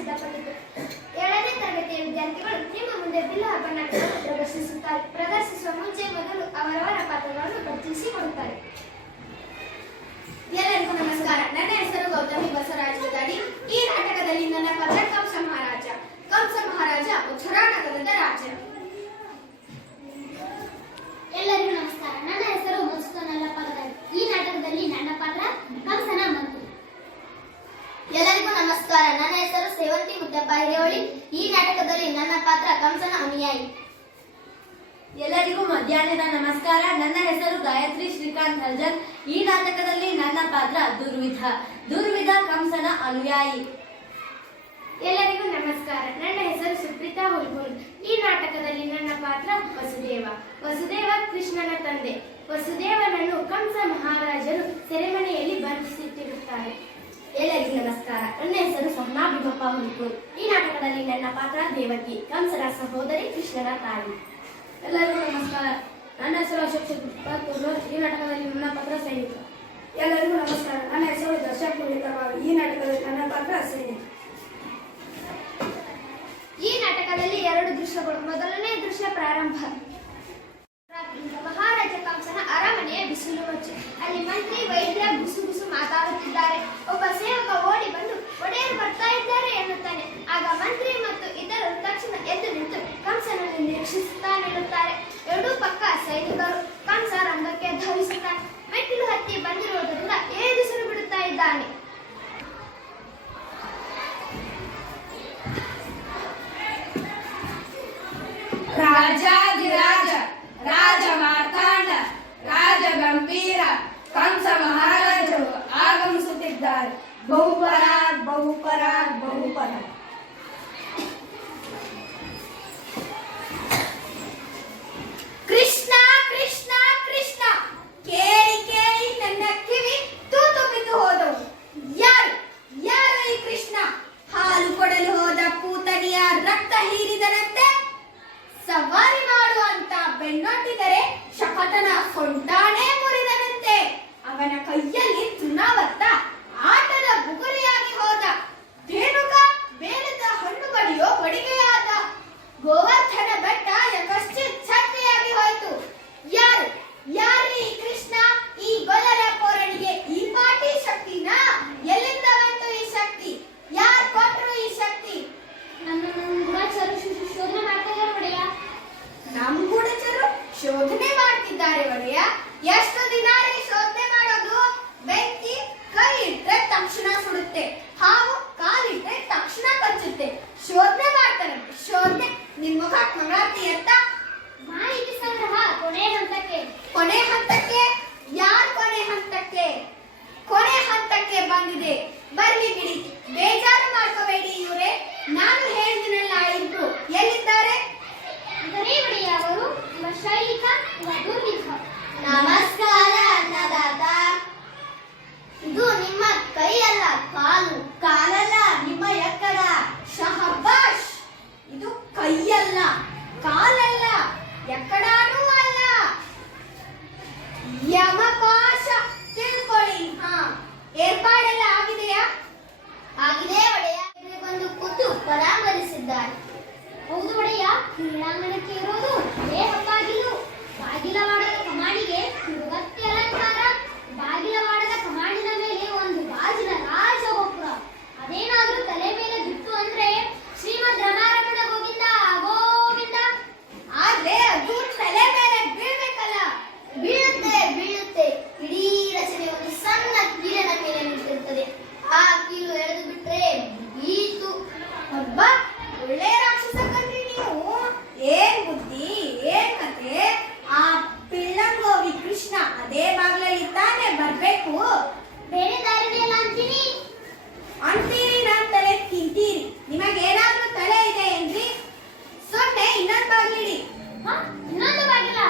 ಸಿದ್ಧಪಟ್ಟಿತು. 7ನೇ ತರಗತಿಯ ವಿದ್ಯಾರ್ಥಿಗಳು ನಿಮ್ಮ ಮುಂದೆ ಬಿಲ್ಲವ ನಾಟಕವನ್ನು ಪ್ರದರ್ಶಿಸುತ್ತಾರೆ. ಪ್ರದರ್ಶಿಸುವ ಮುಂಚೆ ಮೊದಲು ಅವರವರ ಪಾತ್ರಗಳನ್ನು ಪರಿಚಯಿಸಿಕೊಡುತ್ತಾರೆ. ಎಲ್ಲರಿಗೂ ನಮಸ್ಕಾರ. ನನ್ನ ಹೆಸರು ಗೌತಮಿ ಬಸವರಾಜ್ ಗದಾಡಿ. ಈ ನಾಟಕದಲ್ಲಿ ನನ್ನ ಪಾತ್ರ ಕಂಸ ಮಹಾರಾಜ. ಕಂಸ ಮಹಾರಾಜ ಉತ್ತರಾನಗರದ ರಾಜ. ಎಲ್ಲರಿಗೂ ನಮಸ್ಕಾರ. ನನ್ನ ಹೆಸರು ಮುಸುಕನಲ್ಲಪ್ಪ ಗದಾಡಿ. ಈ ನಾಟಕದಲ್ಲಿ ನನ್ನ ಪಾತ್ರ ಕಂಸನ ಮಂತ್ರಿ. ಎಲ್ಲರಿಗೂ ನಮಸ್ಕಾರ. ನನ್ನ ಹೆಸರು ಸೇವಂತಿ ಮುದ್ದಪ್ಪ ಹಿರೇವಳಿ. ಈ ನಾಟಕದಲ್ಲಿ ನನ್ನ ಪಾತ್ರ ಕಂಸನ ಅನುಯಾಯಿ. ಎಲ್ಲರಿಗೂ ಮಧ್ಯಾಹ್ನದ ನಮಸ್ಕಾರ. ನನ್ನ ಹೆಸರು ಗಾಯತ್ರಿ ಶ್ರೀಕಾಂತ್ ಹರ್ಜನ್. ಈ ನಾಟಕದಲ್ಲಿ ನನ್ನ ಪಾತ್ರ ದುರ್ವಿಧ ಕಂಸನ ಅನುಯಾಯಿ. ಎಲ್ಲರಿಗೂ ನಮಸ್ಕಾರ. ನನ್ನ ಹೆಸರು ಸುಪ್ರೀತಾ ಹುಲ್ಗೂರು. ಈ ನಾಟಕದಲ್ಲಿ ನನ್ನ ಪಾತ್ರ ವಸುದೇವ ಕೃಷ್ಣನ ತಂದೆ. ವಸುದೇವನನ್ನು ಕಂಸ ಮಹಾರಾಜರು ಸೆರೆಮನೆಯಲ್ಲಿ ಬಂಧಿಸಿಟ್ಟಿರುತ್ತಾರೆ. ಎಲ್ಲರಿಗೂ ನಮಸ್ಕಾರ. ನನ್ನ ಹೆಸರು ಸಹನಾ ಭೀಮಪ್ಪ ಹುಲ್ಕೂರು. ಈ ನಾಟಕದಲ್ಲಿ ನನ್ನ ಪಾತ್ರ ದೇವಕಿ, ಕಂಸನ ಸಹೋದರಿ, ಕೃಷ್ಣನ ತಾಯಿ. ಎಲ್ಲರಿಗೂ ನಮಸ್ಕಾರ. ನನ್ನ ಹೆಸರು ಅಶೋಕ್ ಶೆಟ್ಟರ್. ಈ ನಾಟಕದಲ್ಲಿ ನನ್ನ ಪಾತ್ರ ಸೈನಿಕ. ಎಲ್ಲರಿಗೂ ನಮಸ್ಕಾರ. ನನ್ನ ಹೆಸರು ದರ್ಶನ್ ಪುಣ್ಯಕರಾವ್. ಈ ನಾಟಕದಲ್ಲಿ ನನ್ನ ಪಾತ್ರ ಸೈನಿಕ. ಈ ನಾಟಕದಲ್ಲಿ 2 ದೃಶ್ಯಗಳು. ಮೊದಲನೇ ದೃಶ್ಯ ಪ್ರಾರಂಭ. ಮಹಾರಾಜ ಕಂಸನ ಅರಮನೆಯ ಬಿಸಿಲು ಹೊಚ್ಚು. ಅಲ್ಲಿ ಮಂತ್ರಿ ವೈದ್ಯ ಗುಸುಗುಸು ಮಾತಾಡುತ್ತಿದ್ದಾರೆ. ಒಬ್ಬ ಸೇವಕ ಓಡಿ ಬಂದು ಒಡೆಯರು ಬರ್ತಾ ಇದ್ದಾರೆ ಎನ್ನುತ್ತಾನೆ. ಆಗ ಮಂತ್ರಿ ಮತ್ತು ಇತರರು ತಕ್ಷಣ ಎದ್ದು ನಿಂತು ಕಂಸನನ್ನು ನಿರೀಕ್ಷಿಸುತ್ತಾ ನಿಲ್ಲುತ್ತಾರೆ. ಎರಡೂ ಪಕ್ಕ ಸೈನಿಕರು. ಕಂಸ ರಂಗಕ್ಕೆ ಧಾವಿಸುತ್ತಾನೆ. ಮೆಟ್ಟಿಲು ಹತ್ತಿ ಬಂದಿರುವುದರಿಂದ ಏದುಸಿರು ಬಿಡುತ್ತಾ ಇದ್ದಾನೆ. ರಾಜಾಧಿರಾಜ, ರಾಜ ಮಾರ್ತಾಂಡ, ರಾಜ ಗಂಭೀರ ಕಂಸ ಮಹಾರಾಜರು ಆಗಮಿಸುತ್ತಿದ್ದಾರೆ. ಬಹುಪರಾಗ್ ಬಹುಪರಾಗ್ ಬಹುಪರಾಗ್. ಕೃಷ್ಣ ಕೃಷ್ಣ ಕೃಷ್ಣ, ಕೇಳಿ ಕೇಳಿ ನನ್ನ ಕಿವಿ ತೂತು ಬಿದ್ದು ಹೋದವು. ಯಾರು ಯಾರು ಈ ಕೃಷ್ಣ? ಹಾಲು ಕೊಡಲು ಹೋದ ಪೂತನಿಯ ರಕ್ತ ಹೀರಿದನಂತೆ. ಸವಾರಿ ಮಾಡುವಂತ ಬೆನ್ನೊಟ್ಟಿದರೆ ಶಕಟನ ಸೊಂಟಾನೇ ಮುರಿದನಂತೆ. ಅವನ ಕೈಯಲ್ಲಿ ತೃಣಾವರ್ತ ಆಟದ ಬುಗುರಿಯಾಗಿ ಹೋದ. ಧೇನುಕ ಬೇಲದ ಹಣ್ಣುಗಳಿಯೋ ಬಡಿಗೆಯಾದ. ಗೋವರ್ಧನ ಬೆಟ್ಟ ಯಕಶ್ಚಿತ್ ಛತ್ತೆಯಾಗಿ ಹೋಯಿತು. ಯಾರು ಯಾರು ಈ ಕೃಷ್ಣ? ಈ ಗೊಲ್ಲರ ಪೋರಣಿಗೆ ಈ ಪಾಟಿ ಶಕ್ತಿನಾ? ಎಲ್ಲಿಂದ ಬಂತು ಈ ಶಕ್ತಿ? ಯಾರು ಕೊಟ್ಟರು ಈ ಶಕ್ತಿ? ಶೋಧನೆ ಮಾಡ್ತಾ ಇದ್ದಾರೆ ಒಡೆಯ. ನಮ್ಮ ಗೂಢಚರು ಶೋಧನೆ ಮಾಡ್ತಿದ್ದಾರೆ ಒಡೆಯ. ಎಷ್ಟು ದಿನ ಶೋಧನೆ ಮಾಡೋದು? ಬೆಂಕಿ ಕೈ ಇಟ್ಟರೆ ತಕ್ಷಣ ಸುಡುತ್ತೆ, ಹಾವು ಕಾಲಿಟ್ಟರೆ ತಕ್ಷಣ ಕಚ್ಚುತ್ತೆ. ಶೋಧನೆ ಮಾಡ್ತಾರೆ. ಶೋಧನೆ ನಿನ್ ಮುಖ ಮಂಗಳಾರತಿ ಎತ್ತ. ಮಾಹಿತಿ ಸಂಗ್ರಹ ಕೊನೆ ಹಂತಕ್ಕೆ. ಕೊನೆ ಹಂತಕ್ಕೆ? ಯಾರ್ ಕೊನೆ ಹಂತಕ್ಕೆ? ಕೊನೆ ಹಂತಕ್ಕೆ ಬಂದಿದೆ. ಬರ್ಲಿ ಬಿಡಿ, ಬೇಜಾರು ಮಾಡ್ಕೋಬೇಡಿ ಇವ್ರೆ. ನಾನು ಹೇಳಿದಿನಲ್ಲ, ಇಬ್ರು ಎಲ್ಲಿದ್ದಾರೆ? ಇದರೇ ಒಡೆಯ ಅವರು. ಇವ ಶೈಲಿಕ, ಇವ ದುರ್ವಿಧ. ನಮಸ್ಕಾರ ಅನ್ನದಾತ. ಇದು ನಿಮ್ಮ ಕೈಯಲ್ಲ, ಕಾಲು. ಕಾಲಲ್ಲ, ನಿಮ್ಮ ಎಕ್ಕಡ. ಶಹಬ್ಬಾಷ್. ಇದು ಕೈಯಲ್ಲ, ಕಾಲಲ್ಲ, ಎಕ್ಕಡಾನೂ ಅಲ್ಲ. ಯಮಪಾಶ. ತಿಳ್ಕೊಳ್ಳಿ. ಏರ್ಪಾಡೆಲ್ಲ ಆಗಿದೆಯಾ? ಆಗಿದೆ ಒಡೆಯ. ಬಂದು ಕೂತು ಪರಾಮರಿಸಿದ್ದಾರೆ. ಹೌದು ಒಡೆಯ. ಕ್ರೀಡಾಂಗಣಕ್ಕೆ ಇರೋದು ಹಬ್ಬಾಗಿಲು. ಬಾಗಿಲವಾಡದ ಕಮಾಣಿಗೆ ತಿರುಗತ್ತಿ ಅಲಂಕಾರ. ಬಾಗಿಲವಾಡದ ಕಮಾಣಿನ ಮೇಲೆ ಒಂದು ಗಾಜಿನ ರಾಜಗೋಪುರ. ಅದೇನಾದ್ರೂ ತಲೆ ಮೇಲೆ ಬಿತ್ತು ಅಂದ್ರೆ ಶ್ರೀಮದ್ ರಮಾರಮಣ ಗೋವಿಂದ ಗೋವಿಂದ. ಆದ್ರೆ ಅದು ತಲೆ ಮೇಲೆ ಬೀಳ್ಬೇಕಲ್ಲ. ಬೀಳುತ್ತೆ ಬೀಳುತ್ತೆ. ಇಡೀ ರಚನೆ ಒಂದು ಸಣ್ಣ ಕೀಲಿನ ಮೇಲೆ ನಿಂತಿರುತ್ತದೆ. ಆ ಕೀಲು ಎಳೆದು ಬಿಟ್ರೆ ಬೀತು. ಹಬ್ಬ, ಒಳ್ಳೆ ರಾಕ್ಷಸ ಕಣ್ರಿ ನೀವು. ಏನ್ ಬುದ್ಧಿ, ಏನ್ ಕತೆ? ಆ ಪಿಳ್ಳಂಗೋವಿ ಕೃಷ್ಣ ಅದೇ ಬಾಗ್ಲಲ್ಲಿ ತಾನೇ ಬರ್ಬೇಕು. ಬೇರೆ ದಾರಿಗೆಲ್ಲ ಅಂತೀನಿ. ಅಂತೀರಿ, ನಾನ್ ತಲೆ ತಿಂತೀರಿ. ನಿಮಗೇನಾದ್ರೂ ತಲೆ ಇದೆ ಏನ್ರಿ? ಸೊನ್ನೆ ಇನ್ನೊಂದು ಬಾಗ್ಲಿಡಿ. ಇನ್ನೊಂದು ಬಾಗಿಲ.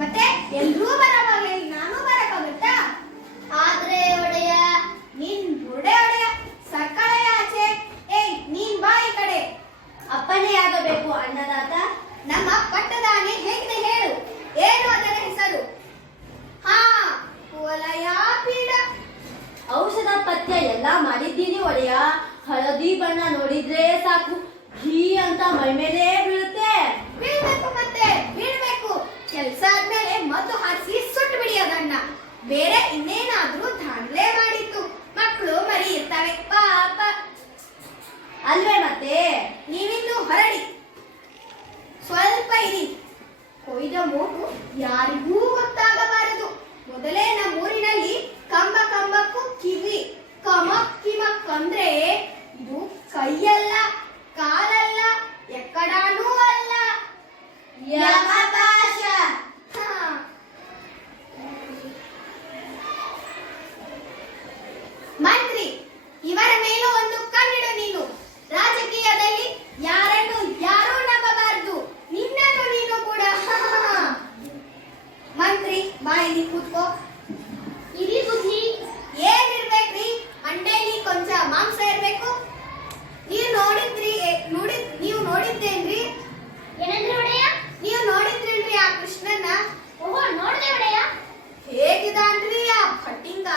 ಮತ್ತೆ ಎಲ್ರೂ ಬರೋ ಬಾಗ್ಲಲ್ಲಿ ನಾನು ಬರಕ್ಕಾಗುತ್ತಾ? ಆದ್ರೆ ಒಡೆಯ, ನೀನ್ ಬುಡೆ ಒಡೆಯ. ಸರ್ಕಳೆಯ ಆಚೆ. ಏಯ್, ನೀನ್ ಬಾ ಈ ಕಡೆ. ಅಪ್ಪಣೆಯಾಗಬೇಕು ಅನ್ನದಾತ. ನಮ್ಮ ಪಟ್ಟದ ಆನೆ ಹೇಗಿದೆ ಹೇಳು? ಏನು ಅದರ ಹೆಸರು? ವಲಯ ಪೀಡ. ಔಷಧ ಪಥ್ಯ ಎಲ್ಲ ಮಾಡಿದ್ದೀನಿ ಒಡೆಯ. ಹಳದಿ ಬಣ್ಣ ನೋಡಿದ್ರೆ ಸಾಕು ಘೀ ಅಂತ ಮೈ ಮೇಲೆ ಬೀಳುತ್ತೆ. ಬೀಳ್ಬೇಕು ಮತ್ತೆ ಬೀಳ್ಬೇಕು. ಕೆಲ್ಸ ಆದ್ಮೇಲೆ ಮದ್ದು ಹಾಕಿ ಸುಟ್ಟು ಬಿಡಿ ಅದನ್ನ. ಬೇರೆ ಇನ್ನೇನಾದ್ರೂ ದಾಂಧಲೆ ಮಾಡಿತ್ತು ಮಕ್ಕಳು ಮರಿ ಇರ್ತವೆ ಪಾಪ. ಅಲ್ವೇ ಮತ್ತೆ? ನೀವಿನ್ನು ಹೊರಡಿ, ಸ್ವಲ್ಪ ಇರಿ. ಕೊಯ್ದ ಮೋಟು ಯಾರಿಗೂ ಗೊತ್ತಾಗಬಾರದು. ಮೊದಲೇ ನಮ್ಮೂರಿನಲ್ಲಿ ಕಂಬ ಕಂಬಕ್ಕೂ ಕಿವಿ, ಕಮಕ್ ಕಿಮಕ್ ಅಂದ್ರೆ ಇದು ಕೈಯಲ್ಲ, ಕಾಲಲ್ಲ, ಎಕ್ಕಡಾನೂ ಅಲ್ಲ, ಯಮಪಾಶ. ಹಾ. ಮಂತ್ರಿ, ಇವರ ಮೇಲೂ ಒಂದು ಕಣ್ಣಿಡು ನೀನು. ರಾಜಕೀಯದಲ್ಲಿ ಯಾರನ್ನು ಯಾರೂ ನಂಬಬಾರದು, ನಿನ್ನನ್ನು ನೀನು ಕೂಡ. ಮಂತ್ರಿ ಬಾಯಿಲಿ ಕೂತ್ಕೋ. ಇರಿ ಬುದ್ಧಿ. ಏನಿರ್ಬೇಕ್ರಿ? ಮಂಡೇಲಿ ಕೊಂಚ ಮಾಂಸ ಇರ್ಬೇಕು. ನೀವು ನೋಡಿದ್ದೇನ್ರಿ? ಏನಂದ್ರೆ ಒಡೆಯ? ನೀವು ನೋಡಿದ್ರೇನ್ರಿ ಆ ಕೃಷ್ಣನ್ನ? ಓಹೋ, ನೋಡ್ದೆ ಒಡೆಯ. ಹೇಗಿದಾನ್ರಿ ಆ ಭಟ್ಟಿಂಗ?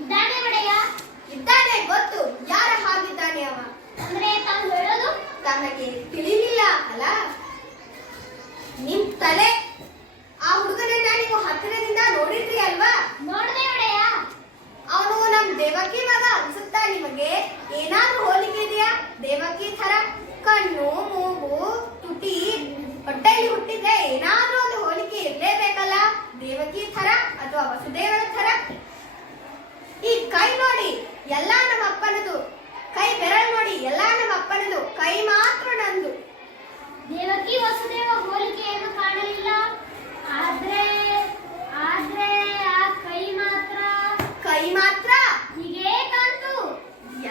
ಇದ್ದಾನೆ ಒಡೆಯ. ಇದ್ದಾನೆ ಗೊತ್ತು. ಯಾರ ಹಾಗಿದ್ದಾನೆ ಅವ? ಅಂದ್ರೆ ತಾವು ಹೇಳೋದು? ತನಗೆ ತಿಳಿಲಿಲ್ಲ ಅಲ್ಲ? ನಿಮ್ ತಲೆ. ಆ ಹುಡುಗನನ್ನ ನೀವು ಹತ್ತಿರದಿಂದ ನೋಡಿದ್ರಿ ಅಲ್ವಾ? ನೋಡ್ದೆ ಒಡೆಯ. ಅವನು ನಮ್ ದೇವಕಿ ಮಗ ಅನ್ಸುತ್ತಾ ನಿಮಗೆ? ಏನಾದ್ರೂ ಹೋಲಿಕೆ ಇದೆಯಾ ದೇವಕಿ ತರ? ಕಣ್ಣು, ಮೂಗು, ತುಟಿ, ಹೊಟ್ಟೆಯಲ್ಲಿ ಹುಟ್ಟಿದ್ರೆ ಏನಾದ್ರೂ ಒಂದು ಹೋಲಿಕೆ ಇರ್ಲೇಬೇಕಲ್ಲ? ದೇವಕಿ ತರ ಅಥವಾ ವಸುದೇವನ ತರ? ಈ ಕೈ ನೋಡಿ, ಎಲ್ಲಾ ನಮ್ಮ ಅಪ್ಪನದು. ಕೈ ಬೆರಳು ನೋಡಿ, ಎಲ್ಲಾ ನಮ್ಮ ಅಪ್ಪನದು. ಕೈ ಮಾತ್ರ ನಂದು. ದೇವಕಿ ವಸುದೇವ ಹೋಲಿಕೆ ಏನು ಕಾಣಲಿಲ್ಲ. ಆದ್ರೆ ಆದ್ರೆ ಆ ಕೈ ಮಾತ್ರ ಹೀಗೆ ಕಾಣ್ತು.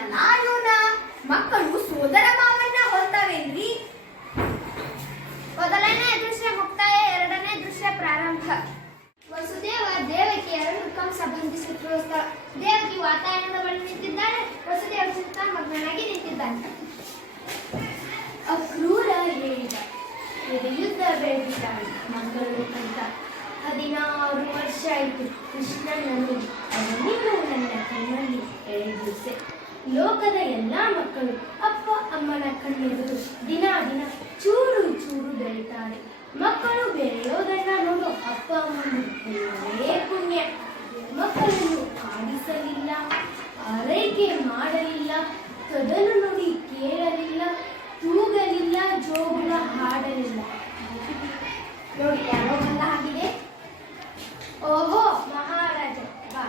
ಎಲ್ಲ ಇವನ ಮಕ್ಕಳು ಸೋದರ ಮಾವನ್ನ ಹೋಲ್ತಾವೇನ್ರಿ? ಮೊದಲನೇ ದೃಶ್ಯ ಮುಕ್ತಾಯ, ಎರಡನೇ ದೃಶ್ಯ ಪ್ರಾರಂಭ. ವಸುದೇವ ದೇವಕಿಯರನ್ನು ಕಂಸ ಬಂಧಿಸುತ್ತಿರುವ ಸ್ಥಳ. ದೇವಕಿ ವಾತಾಯನದ ಬಳಿ ನಿಂತಿದ್ದಾಳೆ. ವಸುದೇವ ಚಿಂತಾಮಗ್ನಾಗಿ ನಿಂತಿದ್ದಾನೆ. ಅಕ್ರೂರ ಹೇಳಿದ, ಇದು ಯುದ್ಧ ಬೆಳೆದಿದ್ದಾಳೆ ಮಕ್ಕಳು ಅಂತ. 16 ವರ್ಷ ಆಯಿತು ಕೃಷ್ಣನನ್ನು ಅವನಿಗೂ ನನ್ನ ಕಣ್ಣಲ್ಲಿ ಎಳೆದಿದ್ದೆ. ಲೋಕದ ಎಲ್ಲ ಮಕ್ಕಳು ಅಪ್ಪ ಅಮ್ಮನ ಕಣ್ಣೆದುರು ದಿನ ದಿನ ಚೂರು ಚೂರು ಬೆಳೀತಾರೆ. ಮಕ್ಕಳು ಬೆಳೆಯೋದನ್ನ ನೋಡು ಅಪ್ಪ ಅಮ್ಮನೇ ಪುಣ್ಯ. ಮಕ್ಕಳನ್ನು ಆಡಿಸಲಿಲ್ಲ, ಆರೈಕೆ ಮಾಡಲಿಲ್ಲ, ಕದಲು ನುಡಿ ಕೇಳಲಿಲ್ಲ, ತೂಗಲಿಲ್ಲ, ಜೋಗುಳ ಹಾಡಲಿಲ್ಲ. ನೋಡಿ ಯಾರೋ ಬಂದ ಹಾಗಿದೆ. ಓಹೋ ಮಹಾರಾಜ ಬಾ.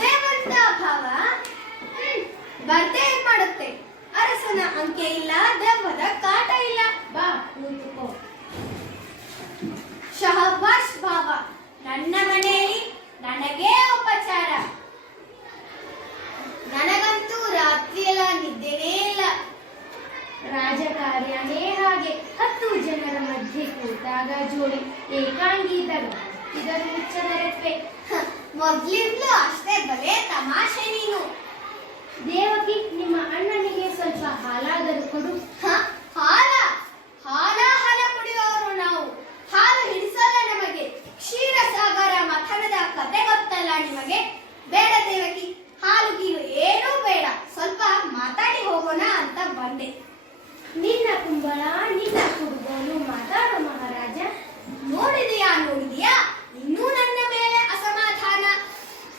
ದೇವಂತ ಭಾವ ಬರ್ತೆ ಏನ್ ಮಾಡುತ್ತೆ? ಅರಸನ ಅಂಕೆ ಇಲ್ಲ, ದೆವ್ವದ ಕಾಟ ಇಲ್ಲ. ಬಾ ಕೂತ್ಕೋ. ಶಹಬಾಷ್ ಭಾವ, ನನ್ನ ಮನೆಯಲ್ಲಿ ನನಗೇ ಉಪಚಾರ. ನನಗಂತೂ ರಾತ್ರಿಯೆಲ್ಲ ನಿದ್ದೆನೇ ಇಲ್ಲ. ರಾಜಕಾರ್ಯನೇ ಹಾಗೆ. 10 ಜನರ ಮಧ್ಯೆ ಕೂತಾಗ ಜೋಡಿ, ಏಕಾಂಗಿ ಇದ್ದಾಗ ಇದನ್ನು ಮುಚ್ಚದ ರೆಪ್ಪೆ. ಮೊದ್ಲಿಂದಲೂ ಅಷ್ಟೇ ಬಲೆ ತಮಾಷೆ ನೀನು. ದೇವಕಿ, ನಿಮ್ಮ ಅಣ್ಣನಿಗೆ ಸ್ವಲ್ಪ ಹಾಲಾದರೂ ಕೊಡು. ಹಾಲ ಹಾಲ ಹಾಲ ಕುಡಿಯೋರು ನಾವು. ಹಾಲು ಹಿಡಿಸಲ್ಲ ನಮಗೆ. ಕ್ಷೀರಸಾಗರ ಮಥನದ ಕತೆ ಗೊತ್ತಲ್ಲ ನಿಮಗೆ? ಬೇಡ ದೇವಕಿ, ಹಾಲು ಗೀರು ಏನೂ ಬೇಡ. ಸ್ವಲ್ಪ ಮಾತಾಡಿ ಹೋಗೋಣ ಅಂತ ಬಂದೆ. ನಿನ್ನ ಕುಂಬಳ ನಿನ್ನ ಕುಡುಗೋಲು ಮಾತಾಡೋ ಮಹಾರಾಜ. ನೋಡಿದೀಯಾ? ಇನ್ನೂ ನನ್ನ ಮೇಲೆ ಅಸಮಾಧಾನ.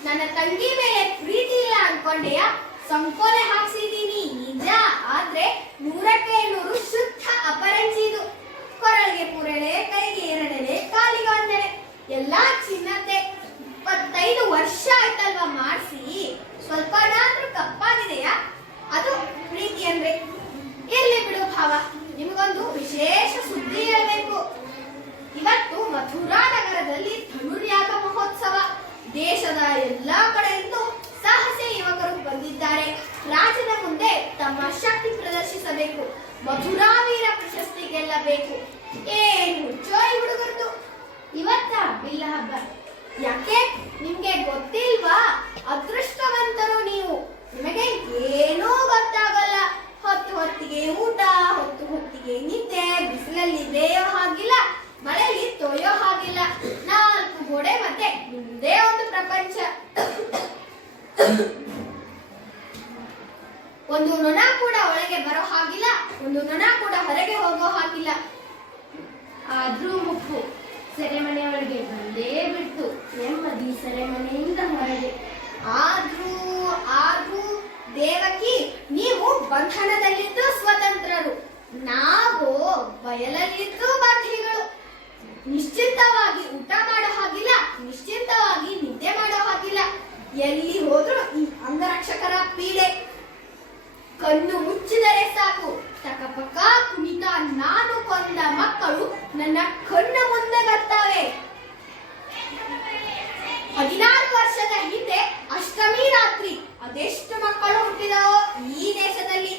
ನನ್ನ ತಂಗಿ ಮೇಲೆ ಪ್ರೀತಿ ಇಲ್ಲ ಅನ್ಕೊಂಡೆಯಾ? ಸಂಕೋಲೆ ಹಾಕ್ಸಿದೀನಿ ನಿಜ. ಆದ್ರೆ 100ಕ್ಕೆ 100 ಶುದ್ಧ ಅಪರಂಜಿದು. ಕೊರಳಿಗೆ ಪುರಳೆ, ಕೈಗೆ 2 ಕಾಲಿಗೆ 1 ಎಲ್ಲಾ ಚಿನ್ನದ್ದೇ. 25 ವರ್ಷ ಆಯ್ತಲ್ವಾ ಮಾಡಿಸಿ. ಸ್ವಲ್ಪನಾದ್ರೂ ಕಪ್ಪಾಗಿದೆಯಾ? ಅದು ಪ್ರೀತಿ ಅಂದ್ರೆ. ಇರ್ಲಿ ಬಿಡು ಭಾವ, ನಿಮಗೊಂದು ವಿಶೇಷ ಸುದ್ದಿ ಹೇಳಬೇಕು. ಇವತ್ತು ಮಥುರಾ ನಗರದಲ್ಲಿ ಧನುರ್ಯಾಗ ಮಹೋತ್ಸವ. ದೇಶದ ಎಲ್ಲಾ ಕಡೆಯಿಂದ ಸಾಹಸಿ ಯುವಕರು ಬಂದಿದ್ದಾರೆ. ರಾಜನ ಮುಂದೆ ತಮ್ಮ ಶಕ್ತಿ ಪ್ರದರ್ಶಿಸಬೇಕು. ಮಥುರಾ ವೀರ ಪ್ರಶಸ್ತಿ ಗೆಲ್ಲಬೇಕು. ಏನು ಹುಚ್ಚೋಯ್ ಹುಡುಗರದು. ಇವತ್ತ ಬಿಲ್ಲ ಹಬ್ಬ. ಯಾಕೆ ನಿಮ್ಗೆ ಗೊತ್ತಿಲ್ವಾ? ಅದೃಷ್ಟವಂತರು ನೀವು. ನಿಮಗೆ ಏನೂ ಗೊತ್ತಾಗಲ್ಲ. ಹೊತ್ತಿಗೆ ಊಟ, ಹೊತ್ತಿಗೆ ನಿದ್ದೆ, ಬಿಸಿಲಲ್ಲಿ ದೇಹ ಆದ್ರೂ ಮುಪ್ಪು ಸೆರೆಮನೆಯೊಳಗೆ ಬಂದೇ ಬಿಡ್ತು ನೆಮ್ಮದಿ ಸೆರೆಮನೆಯಿಂದ ಹೊರಗೆ. ಆದ್ರೂ ದೇವಕಿ, ನೀವು ಬಂಧನದಲ್ಲಿದ್ದು ಸ್ವತಂತ್ರರು, ನಾವು ಬಯಲಲ್ಲಿದ್ದು ಬಂಧಿಗಳು. ನಿಶ್ಚಿಂತವಾಗಿ ಊಟ ಮಾಡೋ ಹಾಗಿಲ್ಲ, ನಿಶ್ಚಿಂತವಾಗಿ ನಿದ್ದೆ ಮಾಡೋ ಹಾಗಿಲ್ಲ. ಎಲ್ಲಿ ಹೋದ್ರೂ ಈ ಅಂಗರಕ್ಷಕರ ಪೀಡೆ. ಕಣ್ಣು ಮುಚ್ಚಿದರೆ ಸಾಕು, ಟಕಪಕ ಕುಣಿತ ನಾನು ಕೊಂದ ಮಕ್ಕಳು ನನ್ನ ಕಣ್ಣ ಮುಂದೆ ಬರ್ತವೆ. 14 ವರ್ಷದ ಹಿಂದೆ ಅಷ್ಟಮಿ ರಾತ್ರಿ ಅದೆಷ್ಟು ಮಕ್ಕಳು ಹುಟ್ಟಿದವೋ ಈ ದೇಶದಲ್ಲಿ.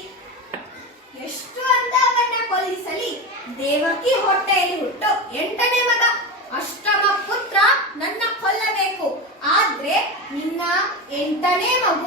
ಎಷ್ಟು ಅಂದವನ್ನ ಕೊಲ್ಲಿಸಲಿ, ದೇವಕಿ ಹೊಟ್ಟೆಯಲ್ಲಿ ಹುಟ್ಟು 8ನೇ ಮಗ ಅಷ್ಟಮ ಪುತ್ರ ನನ್ನ ಕೊಲ್ಲಬೇಕು. ಆದ್ರೆ ನಿನ್ನ 8ನೇ ಮಗು